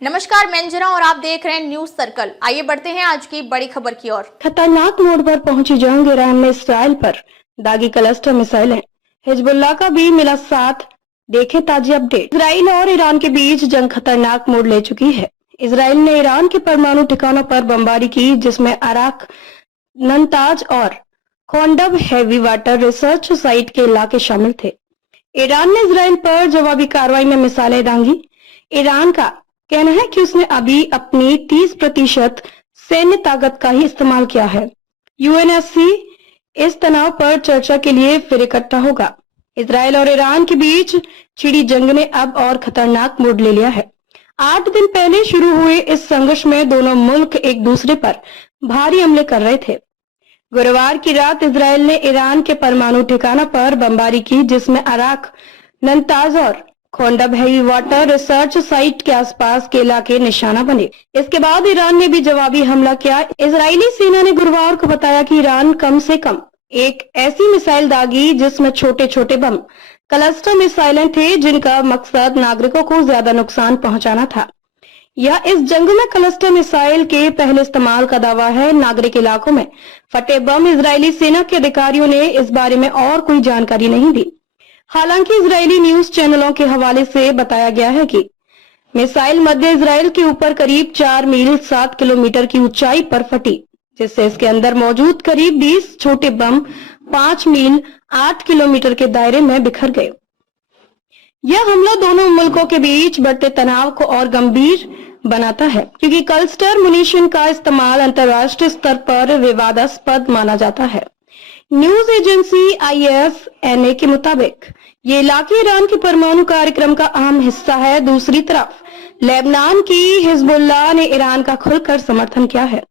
नमस्कार, मैं अंजना और आप देख रहे हैं न्यूज सर्कल। आइए बढ़ते हैं आज की बड़ी खबर की ओर। खतरनाक मोड़ पर पहुंची जंग। ईरान में इसराइल पर दागी क्लस्टर मिसाइलें, हिजबुल्लाह का भी मिला साथ। देखें ताजी अपडेट। इसराइल और ईरान के बीच जंग खतरनाक मोड़ ले चुकी है। इसराइल ने ईरान के परमाणु ठिकानों पर बमबारी की, जिसमें अराक, ननताज और खोंडब हैवी वाटर रिसर्च साइट के इलाके शामिल थे। ईरान ने इसराइल पर जवाबी कार्रवाई में मिसाइलें दांगी। ईरान का कहना है कि उसने अभी अपनी 30% सैन्य ताकत का ही इस्तेमाल किया है। यूएनएससी इस तनाव पर चर्चा के लिए फिर इकट्ठा होगा। इसराइल और ईरान के बीच छिड़ी जंग ने अब और खतरनाक मोड़ ले लिया है। 8 दिन पहले शुरू हुए इस संघर्ष में दोनों मुल्क एक दूसरे पर भारी हमले कर रहे थे। गुरुवार की रात इसराइल ने ईरान के परमाणु ठिकाना पर बमबारी की, जिसमें अराक, ननताज और खोंडब हैवी वाटर रिसर्च साइट के आसपास के इलाके निशाना बने। इसके बाद ईरान ने भी जवाबी हमला किया। इजरायली सेना ने गुरुवार को बताया कि ईरान कम से कम एक ऐसी मिसाइल दागी जिसमें छोटे छोटे बम क्लस्टर मिसाइलें थे, जिनका मकसद नागरिकों को ज्यादा नुकसान पहुंचाना था। यह इस जंग में क्लस्टर मिसाइल के पहले इस्तेमाल का दावा है। नागरिक इलाकों में फटे बम। इजरायली सेना के अधिकारियों ने इस बारे में और कोई जानकारी नहीं दी। हालांकि इजरायली न्यूज चैनलों के हवाले से बताया गया है कि मिसाइल मध्य इजराइल के ऊपर करीब 4 मील 7 किलोमीटर की ऊंचाई पर फटी, जिससे इसके अंदर मौजूद करीब 20 छोटे बम 5 मील 8 किलोमीटर के दायरे में बिखर गए। यह हमला दोनों मुल्कों के बीच बढ़ते तनाव को और गंभीर बनाता है, क्योंकि क्लस्टर मुनीशन का इस्तेमाल अंतर्राष्ट्रीय स्तर पर विवादास्पद माना जाता है। न्यूज एजेंसी ISNA के मुताबिक ये इलाके ईरान के परमाणु कार्यक्रम का अहम हिस्सा है। दूसरी तरफ लेबनान की हिजबुल्लाह ने ईरान का खुलकर समर्थन किया है।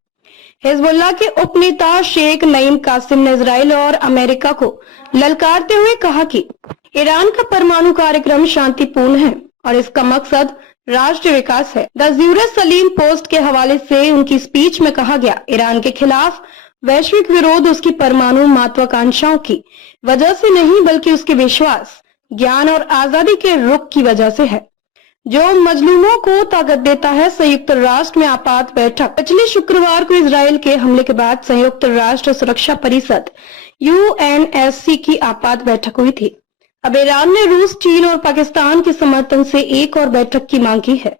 हिजबुल्लाह के उपनेता शेख नईम कासिम ने इजराइल और अमेरिका को ललकारते हुए कहा कि ईरान का परमाणु कार्यक्रम शांतिपूर्ण है और इसका मकसद राष्ट्रीय विकास है। द जेरूसलम पोस्ट के हवाले से उनकी स्पीच में कहा गया, ईरान के खिलाफ वैश्विक विरोध उसकी परमाणु महत्वाकांक्षाओं की वजह से नहीं, बल्कि उसके विश्वास, ज्ञान और आजादी के रुख की वजह से है, जो मजलूमों को ताकत देता है। संयुक्त राष्ट्र में आपात बैठक पिछले शुक्रवार को इजराइल के हमले के बाद संयुक्त राष्ट्र सुरक्षा परिषद UNSC की आपात बैठक हुई थी। अब ईरान ने रूस, चीन और पाकिस्तान के समर्थन से एक और बैठक की मांग की है।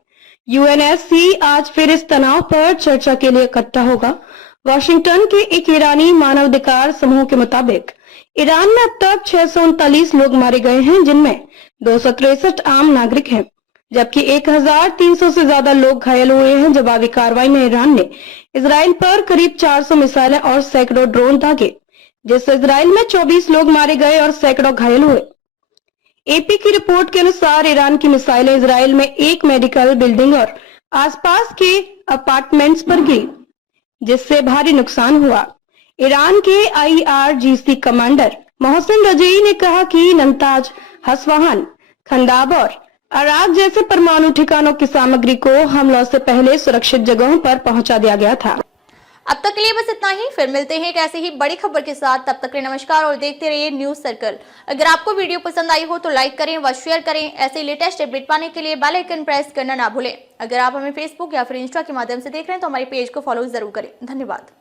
UNSC आज फिर इस तनाव पर चर्चा के लिए इकट्ठा होगा। वाशिंगटन के एक ईरानी मानवाधिकार समूह के मुताबिक ईरान में अब तक 639 लोग मारे गए हैं, जिनमें 263 आम नागरिक हैं, जबकि 1300 से ज्यादा लोग घायल हुए हैं। जवाबी कार्रवाई में ईरान ने इजराइल पर करीब 400 मिसाइलें और सैकड़ों ड्रोन दागे, जिससे इजराइल में 24 लोग मारे गए और सैकड़ों घायल हुए। AP की रिपोर्ट के अनुसार ईरान की मिसाइलें इजराइल में एक मेडिकल बिल्डिंग और आसपास के अपार्टमेंट्स पर गिरी, जिससे भारी नुकसान हुआ। ईरान के IRGC कमांडर मोहसिन रजई ने कहा कि ननताज, हसवान, खंदाब और अराक जैसे परमाणु ठिकानों की सामग्री को हमलों से पहले सुरक्षित जगहों पर पहुंचा दिया गया था। अब तक के लिए बस इतना ही। फिर मिलते हैं एक ऐसी ही बड़ी खबर के साथ। तब तक के लिए नमस्कार और देखते रहिए न्यूज सर्कल। अगर आपको वीडियो पसंद आई हो तो लाइक करें व शेयर करें। ऐसे लेटेस्ट अपडेट पाने के लिए बेल आइकन प्रेस करना ना भूलें। अगर आप हमें फेसबुक या फिर इंस्टा के माध्यम से देख रहे हैं तो हमारे पेज को फॉलो जरूर करें। धन्यवाद।